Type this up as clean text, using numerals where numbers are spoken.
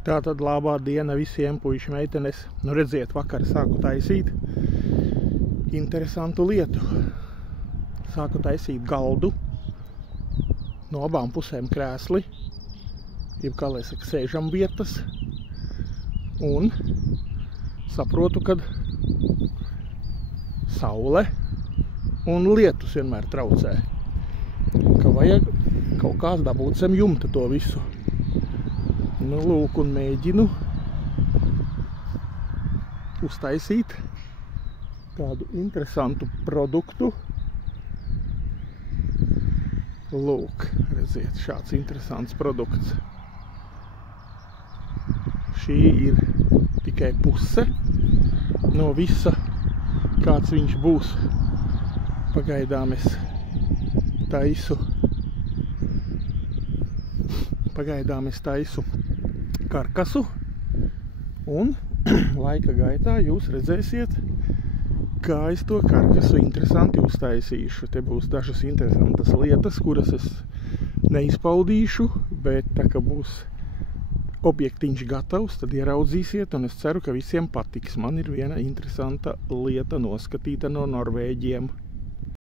Tātad labā diena visiem, puiši, meitenes. Nu redziet, vakar sāku taisīt interesantu lietu. Sāku taisīt galdu. No abām pusēm krēsli. Jeb kā lai saka, sēžam vietas. Un saprotu, kad saule un lietus vienmēr traucē. Ka vajag kaut kāds dabūt zem jumta to visu. Nu, lūk, un mēģinu uztaisīt tādu interesantu produktu. Lūk, redziet, šāds interesants produkts. Šī ir tikai puse no visa, kāds viņš būs. Pagaidām es taisu karkasu, un laika gaitā jūs redzēsiet, kā es to karkasu interesanti uztaisīšu. Te būs dažas interesantas lietas, kuras es neizpaudīšu, bet tā kā būs objektiņš gatavs, tad ieraudzīsiet, un es ceru, ka visiem patiks. Man ir viena interesanta lieta noskatīta no Norvēģiem.